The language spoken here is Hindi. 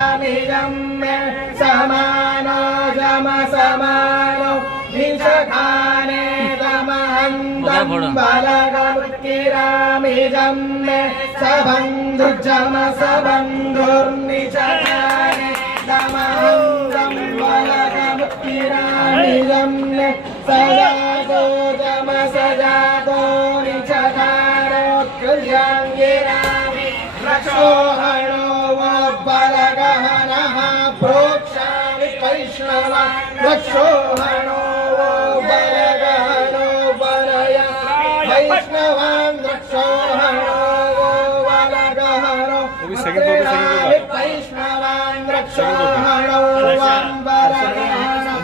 मे समानो जम समानो निषखाने तमहन्तं बलगमुत्किरामिजं मे सबन्धुर्जम सबन्धुर्निषखाने तमहन्तं बलगमुत्किरामिजं मे सजातो जम सजातो निषखानोत्कृर्यङ्गिरामि रक्षोहणो बलगहनः प्रोक्षामि वैष्णवा रक्षोहणो बलगहनो बलया वैष्णवान् रक्षोहणो बलगहनो वैष्णवान् रक्षोहणो बलगहनो